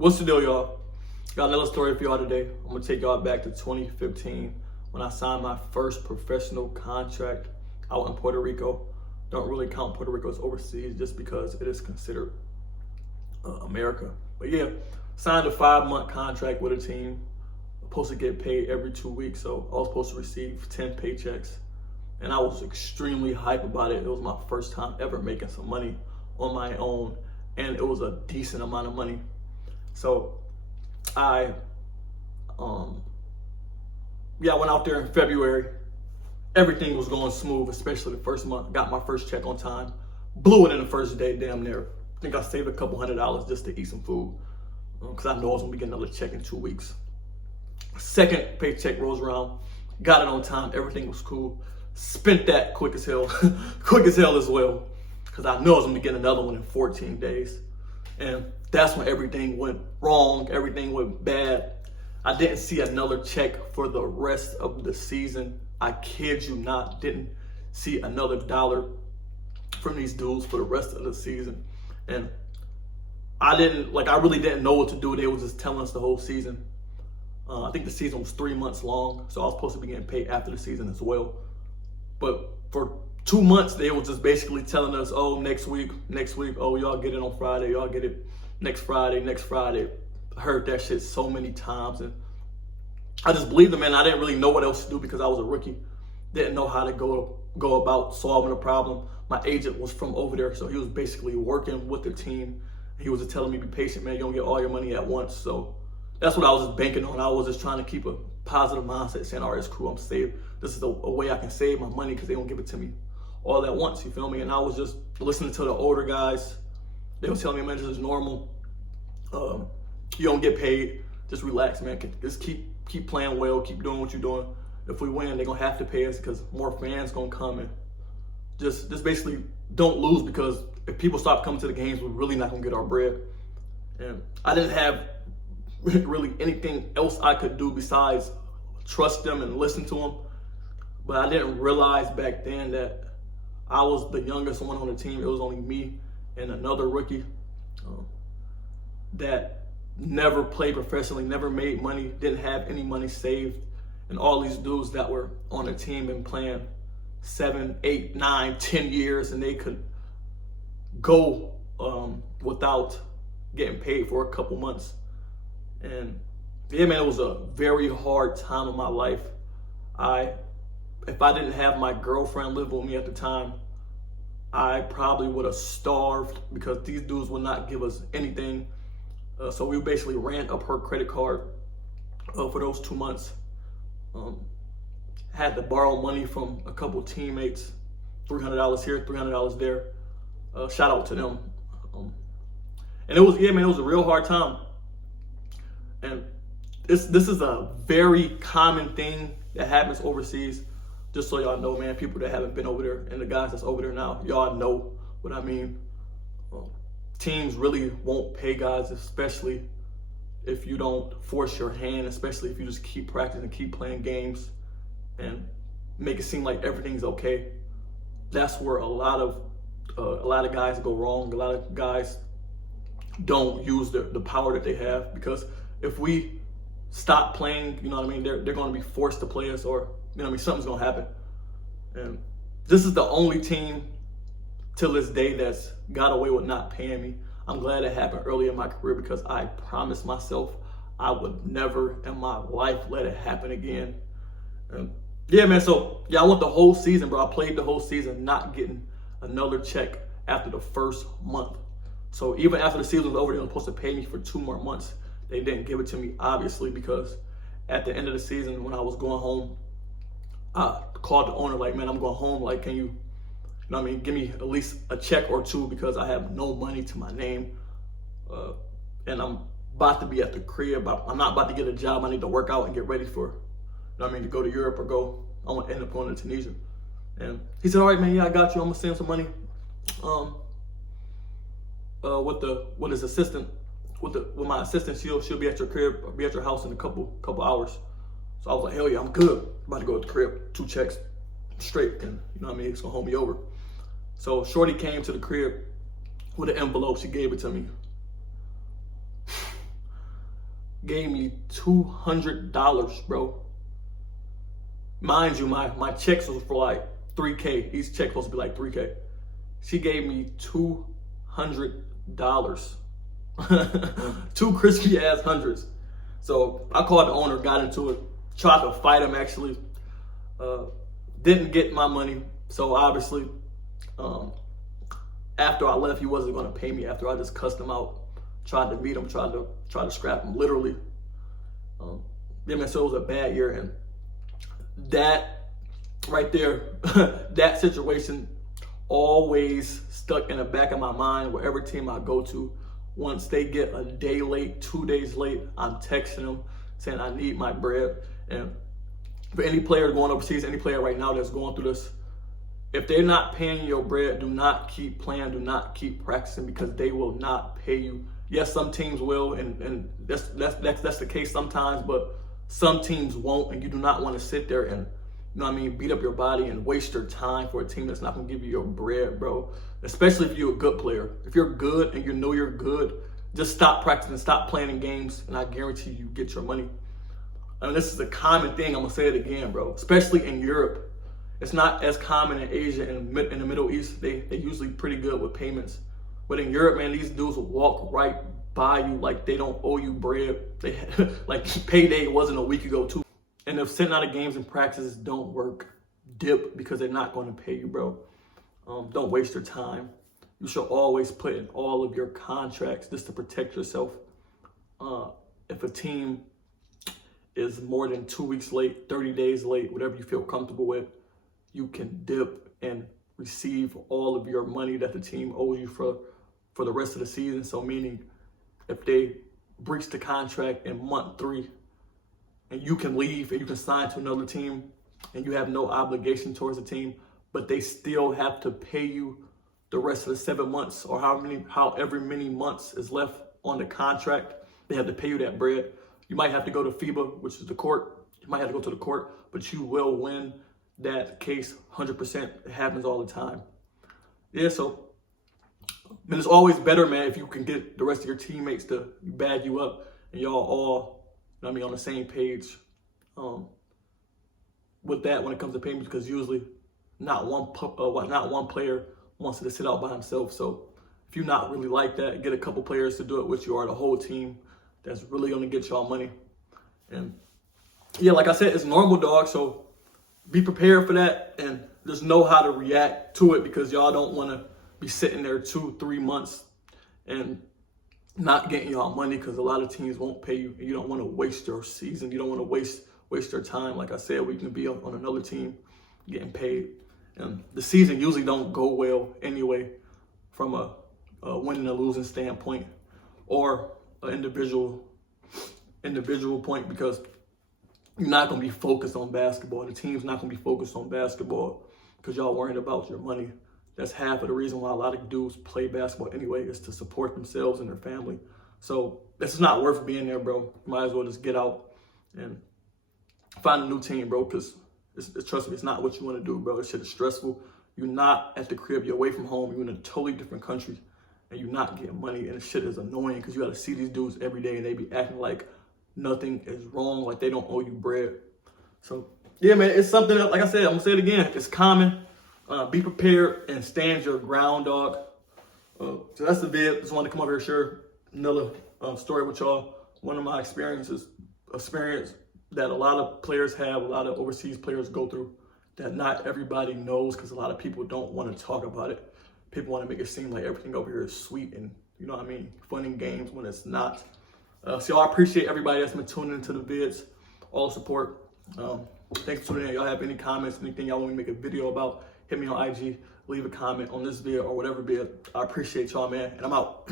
What's the deal, y'all? Got another story for y'all today. I'm gonna take y'all back to 2015 when I signed my first professional contract out in Puerto Rico. Don't really count Puerto Rico as overseas just because it is considered America. But yeah, signed a 5-month contract with a team. Supposed to get paid every 2 weeks, so I was supposed to receive 10 paychecks. And I was extremely hype about it. It was my first time ever making some money on my own, and it was a decent amount of money. So I went out there in February. Everything was going smooth, especially the first month. Got my first check on time. Blew it in the first day, damn near. I think I saved a couple $100 just to eat some food because I know I was gonna be getting another check in 2 weeks. Second paycheck rolls around. Got it on time. Everything was cool. Spent that quick as hell, quick as hell as well, because I know I was gonna be getting another one in 14 days. And that's when everything went wrong, everything went bad. I didn't see another check for the rest of the season. I kid you not, didn't see another dollar from these dudes for the rest of the season. And I really didn't know what to do. They were just telling us the whole season. I think the season was 3 months long, so I was supposed to be getting paid after the season as well. But for 2 months, they were just basically telling us, oh, next week, oh, y'all get it on Friday, y'all get it next Friday. I heard that shit so many times, and I just believed them, man. I didn't really know what else to do because I was a rookie. Didn't know how to go about solving a problem. My agent was from over there, so he was basically working with the team. He was just telling me, be patient, man. You don't get all your money at once. So that's what I was just banking on. I was just trying to keep a positive mindset, saying, all right, it's cool, I'm saved. This is a way I can save my money because they don't give it to me all at once, you feel me? And I was just listening to the older guys. They were telling me, man, this is normal. You don't get paid. Just relax, man. Just keep playing well. Keep doing what you're doing. If we win, they're going to have to pay us because more fans going to come. And just basically don't lose, because if people stop coming to the games, we're really not going to get our bread. And I didn't have really anything else I could do besides trust them and listen to them. But I didn't realize back then that I was the youngest one on the team. It was only me and another rookie that never played professionally, never made money, didn't have any money saved. And all these dudes that were on the team been playing 7, 8, 9, 10 years, and they could go without getting paid for a couple months. And yeah, man, it was a very hard time of my life. If I didn't have my girlfriend live with me at the time, I probably would have starved because these dudes would not give us anything. So we basically ran up her credit card for those 2 months. Had to borrow money from a couple teammates, $300 here, $300 there. Shout out to them. And it was a real hard time. And this is a very common thing that happens overseas. Just so y'all know, man, people that haven't been over there and the guys that's over there now, y'all know what I mean. Teams really won't pay guys, especially if you don't force your hand, especially if you just keep practicing, keep playing games and make it seem like everything's okay. That's where a lot of guys go wrong. A lot of guys don't use the power that they have, because if we stop playing, you know what I mean, they're going to be forced to play us, or you know what I mean, something's going to happen. And this is the only team till this day that's got away with not paying me. I'm glad it happened early in my career, because I promised myself I would never in my life let it happen again. And yeah, man, so yeah, I went the whole season, bro. I played the whole season not getting another check after the first month. So even after the season was over, they were supposed to pay me for 2 more months. They didn't give it to me, obviously, because at the end of the season, when I was going home, I called the owner, like, man, I'm going home. Like, can you know what I mean, give me at least a check or two, because I have no money to my name. And I'm about to be at the crib. I'm not about to get a job. I need to work out and get ready for, you know what I mean, to go to Europe or I want to end up going to Tunisia. And he said, all right, man, yeah, I got you. I'm going to send some money with his assistant. With my assistant, she'll be at your crib, or be at your house in a couple hours. So I was like, hell yeah, I'm good. I'm about to go to the crib, 2 checks straight, and you know what I mean, it's gonna hold me over. So Shorty came to the crib with an envelope. She gave it to me. gave me $200, bro. Mind you, my checks was for like 3K. Each check supposed to be like 3K. She gave me $200. Two crispy ass hundreds. So I called the owner, got into it, tried to fight him actually. Didn't get my money. So obviously, after I left, he wasn't gonna pay me. After I just cussed him out, tried to meet him, tried to scrap him, literally. Yeah, man. So it was a bad year, and that right there, that situation always stuck in the back of my mind. Wherever team I go to, once they get a day late, 2 days late, I'm texting them saying I need my bread. And for any player going overseas, any player right now that's going through this, if they're not paying your bread, do not keep playing, do not keep practicing, because they will not pay you. Yes, some teams will, and that's the case sometimes, but some teams won't, and you do not want to sit there and, you know what I mean, beat up your body and waste your time for a team that's not going to give you your bread, bro. Especially if you're a good player. If you're good and you know you're good, just stop practicing, stop playing in games, and I guarantee you get your money. I mean, this is a common thing. I'm going to say it again, bro. Especially in Europe. It's not as common in Asia and in the Middle East. They're usually pretty good with payments. But in Europe, man, these dudes will walk right by you like they don't owe you bread. They like payday wasn't a week ago, too. And if sitting out of games and practices don't work, dip, because they're not going to pay you, bro. Don't waste your time. You should always put in all of your contracts just to protect yourself. If a team is more than 2 weeks late, 30 days late, whatever you feel comfortable with, you can dip and receive all of your money that the team owes you for the rest of the season. So meaning if they breach the contract in month 3, and you can leave and you can sign to another team and you have no obligation towards the team, but they still have to pay you the rest of the 7 months or however many months is left on the contract. They have to pay you that bread. You might have to go to FIBA, which is the court. You might have to go to the court, but you will win that case 100%. It happens all the time. Yeah, so man, it's always better, man, if you can get the rest of your teammates to bag you up and y'all all, you know what I mean, on the same page with that when it comes to payments, because usually not one player wants to sit out by himself. So if you're not really like that, get a couple players to do it with you, or the whole team that's really going to get y'all money. And yeah, like I said, it's normal, dog. So be prepared for that and just know how to react to it, because y'all don't want to be sitting there 2-3 months and not getting y'all money, because a lot of teams won't pay you. And you don't want to waste your season. You don't want to waste your time. Like I said, we can be on another team getting paid. And the season usually don't go well anyway from a winning or losing standpoint, or an individual point, because you're not going to be focused on basketball. The team's not going to be focused on basketball because y'all worried about your money. That's half of the reason why a lot of dudes play basketball anyway, is to support themselves and their family. So this is not worth being there, bro. You might as well just get out and find a new team, bro, because trust me, it's not what you want to do, bro. This shit is stressful. You're not at the crib. You're away from home. You're in a totally different country, and you're not getting money. And the shit is annoying because you got to see these dudes every day, and they be acting like nothing is wrong, like they don't owe you bread. So yeah, man, it's something that, like I said, I'm gonna say it again. It's common. Be prepared and stand your ground, dog. So that's the vid. Just wanted to come over here, share another story with y'all. One of my experience that a lot of players have, a lot of overseas players go through, that not everybody knows, because a lot of people don't want to talk about it. People want to make it seem like everything over here is sweet and, you know what I mean, fun and games, when it's not. So I appreciate everybody that's been tuning into the vids, all the support. Thanks for tuning in. Y'all have any comments, anything y'all want me to make a video about, hit me on IG, leave a comment on this video or whatever vid. I appreciate y'all, man, and I'm out.